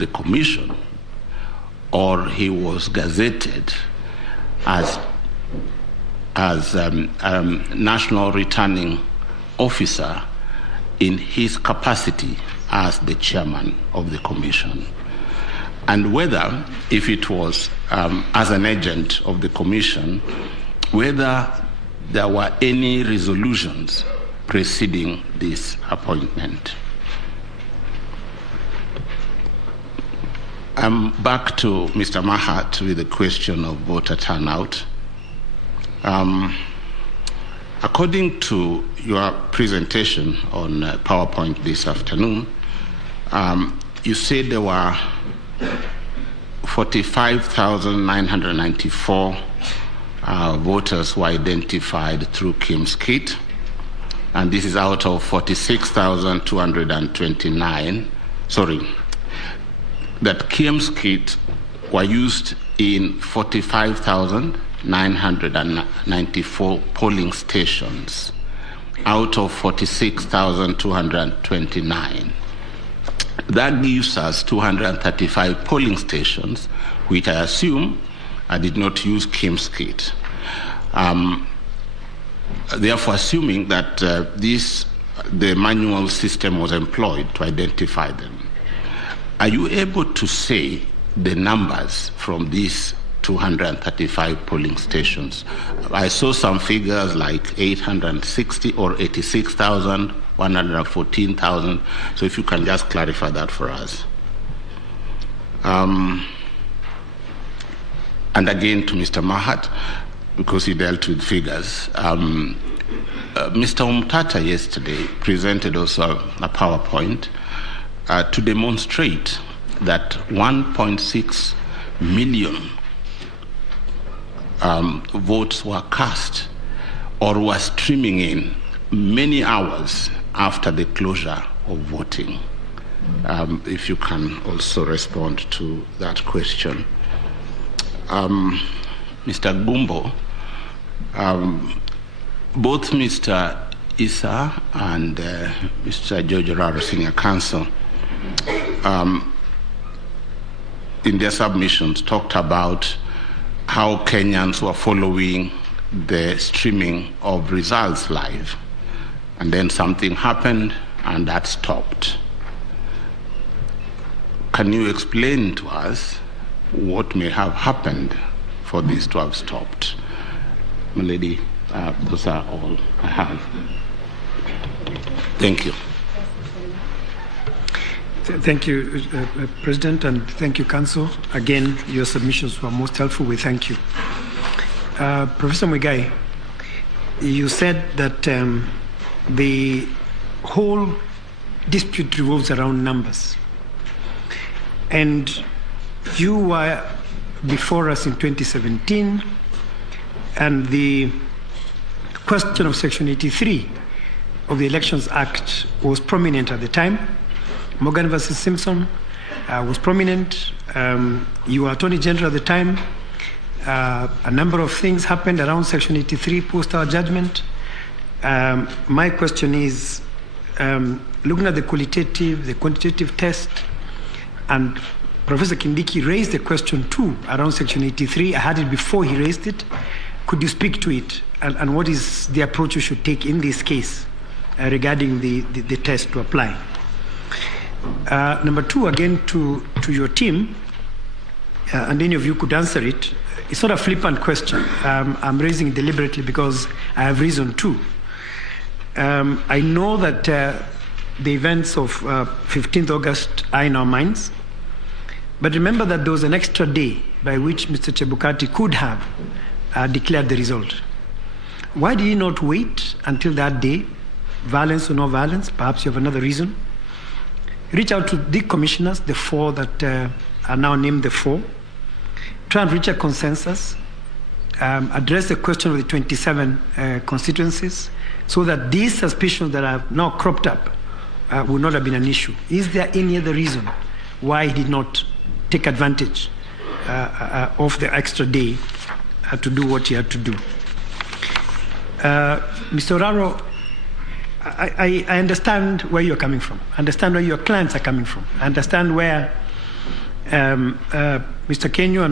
the commission, or he was gazetted as national returning officer in his capacity as the chairman of the commission, and whether, if it was as an agent of the commission, whether there were any resolutions preceding this appointment. I'm back to Mr. Mahat with the question of voter turnout. According to your presentation on PowerPoint this afternoon, you said there were 45,994 voters were identified through KIEMS kit, and this is out of 46,229. Sorry, that KIEMS kit were used in 45,994 polling stations out of 46,229. That gives us 235 polling stations, which I assume I did not use KIEMS kit. Therefore, assuming that the manual system was employed to identify them, are you able to say the numbers from these 235 polling stations? I saw some figures like 860 or 86,000, 114,000. So if you can just clarify that for us. And again to Mr. Mahat, because he dealt with figures. Mr. Umtata yesterday presented also a PowerPoint to demonstrate that 1.6 million votes were cast or were streaming in many hours after the closure of voting. If you can also respond to that question. Mr. Gumbo, both Mr. Issa and Mr. George Oraro, Senior Counsel, in their submissions talked about how Kenyans were following the streaming of results live, and then something happened and that stopped. Can you explain to us what may have happened for this to have stopped? My lady, those are all I have. Thank you. Thank you, President, and thank you, Council. Again, your submissions were most helpful. We thank you. Professor Muigai, you said that the whole dispute revolves around numbers. And you were before us in 2017, and the question of Section 83 of the Elections Act was prominent at the time. Morgan versus Simpson was prominent. You were Attorney General at the time. A number of things happened around Section 83 post our judgment. My question is, looking at the qualitative, the quantitative test, and Professor Kindiki raised the question too around Section 83. I had it before he raised it. Could you speak to it, and what is the approach you should take in this case regarding the test to apply? Number two, again to your team, and any of you could answer it. It's not a flippant question. I'm raising it deliberately because I have reason to. I know that the events of 15th August are in our minds, but remember that there was an extra day by which Mr. Chebukati could have declared the result. Why did he not wait until that day? Violence or no violence? Perhaps you have another reason. Reach out to the commissioners, the four that are now named the four. Try and reach a consensus. Address the question of the 27 constituencies so that these suspicions that have now cropped up would not have been an issue. Is there any other reason why he did not take advantage of the extra day to do what he had to do? Mr. Oraro, I understand where you're coming from. I understand where your clients are coming from. I understand where Mr. Kenyo and